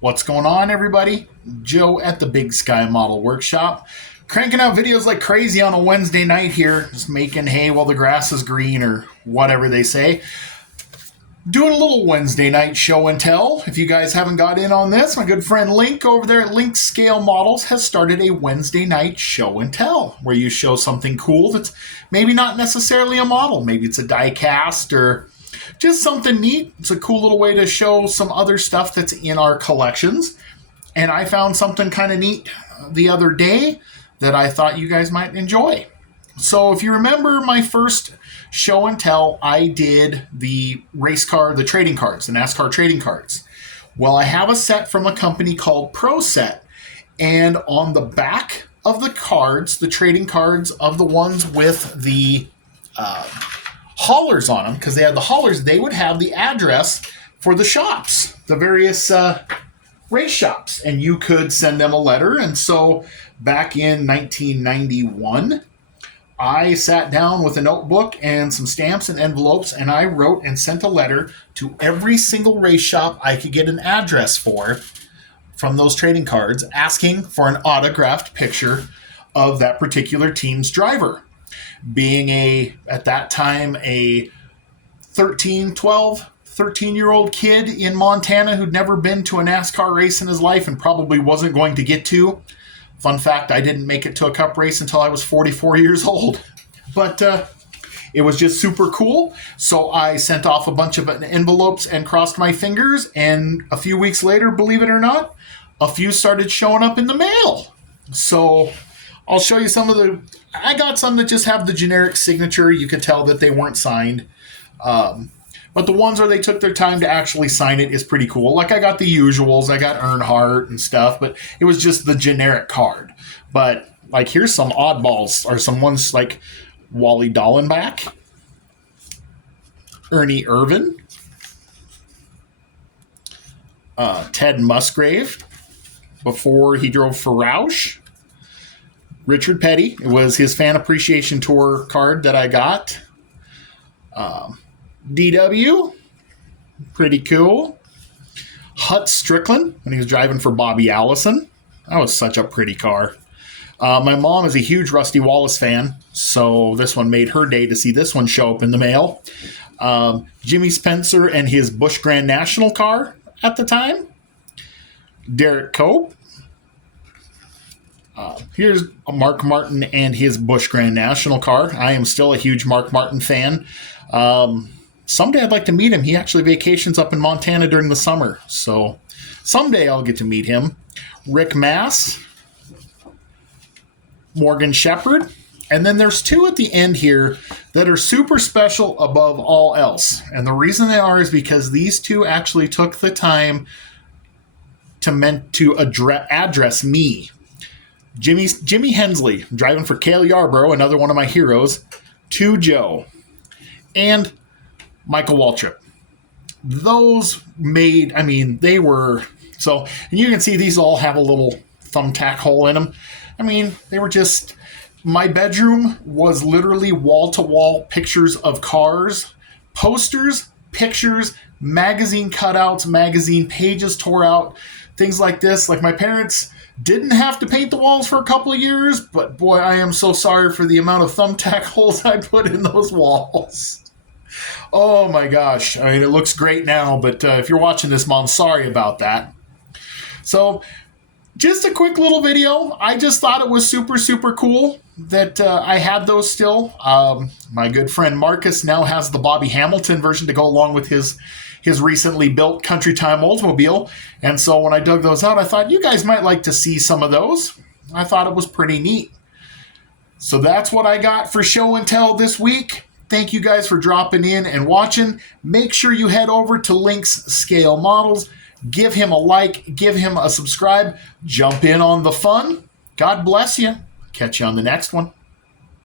What's going on, everybody? Joe at the Big Sky Model Workshop. Cranking out videos like crazy on a Wednesday night here, just making hay while the grass is green or whatever they say. Doing a little Wednesday night show and tell. If you guys haven't got in on this, my good friend Link over there at Link Scale Models has started a Wednesday night show and tell where you show something cool that's maybe not necessarily a model. Maybe it's a die cast or just something neat. It's a cool little way to show some other stuff that's in our collections. And I found something kind of neat the other day that I thought you guys might enjoy. So if you remember my first show and tell, I did the race car, the trading cards, the NASCAR trading cards. Well, I have a set from a company called Pro Set. And on the back of the cards, the trading cards of the ones with the haulers on them, because they had the haulers, they would have the address for the shops, the various race shops, and you could send them a letter. And so back in 1991, I sat down with a notebook and some stamps and envelopes, and I wrote and sent a letter to every single race shop I could get an address for from those trading cards, asking for an autographed picture of that particular team's driver. Being at that time, a 13-year-old kid in Montana who'd never been to a NASCAR race in his life and probably wasn't going to get to. Fun fact, I didn't make it to a cup race until I was 44 years old. But it was just super cool. So I sent off a bunch of envelopes and crossed my fingers. And a few weeks later, believe it or not, a few started showing up in the mail. So I'll show you some of the... I got some that just have the generic signature. You could tell that they weren't signed. But the ones where they took their time to actually sign it is pretty cool. Like I got the usuals. I got Earnhardt and stuff, but it was just the generic card. But like here's some oddballs, or some ones like Wally Dallenbach, Ernie Irvan, Ted Musgrave before he drove for Roush, Richard Petty. It was his fan appreciation tour card that I got. DW, pretty cool. Hut Strickland, when he was driving for Bobby Allison. That was such a pretty car. My mom is a huge Rusty Wallace fan, so this one made her day to see this one show up in the mail. Jimmy Spencer and his Busch Grand National car at the time. Derek Cope. Here's Mark Martin and his Busch Grand National car. I am still a huge Mark Martin fan. Someday I'd like to meet him. He actually vacations up in Montana during the summer. So someday I'll get to meet him. Rick Mass. Morgan Shepherd. And then there's two at the end here that are super special above all else. And the reason they are is because these two actually took the time to address me. Jimmy Hensley, driving for Cale Yarborough, another one of my heroes, to Joe. And Michael Waltrip. Those made, they were, so, and you can see these all have a little thumbtack hole in them. They were just, my bedroom was literally wall-to-wall pictures of cars, posters, pictures, magazine cutouts, magazine pages tore out, things like this. Like my parents didn't have to paint the walls for a couple of years, but boy, I am so sorry for the amount of thumbtack holes I put in those walls. Oh my gosh. It looks great now, but if you're watching this, Mom, sorry about that. So just a quick little video. I just thought it was super, super cool that I had those still. My good friend Marcus now has the Bobby Hamilton version to go along with his recently built Country Time Oldsmobile. And so when I dug those out, I thought you guys might like to see some of those. I thought it was pretty neat. So that's what I got for show and tell this week. Thank you guys for dropping in and watching. Make sure you head over to Link's Scale Models. Give him a like. Give him a subscribe. Jump in on the fun. God bless you. Catch you on the next one.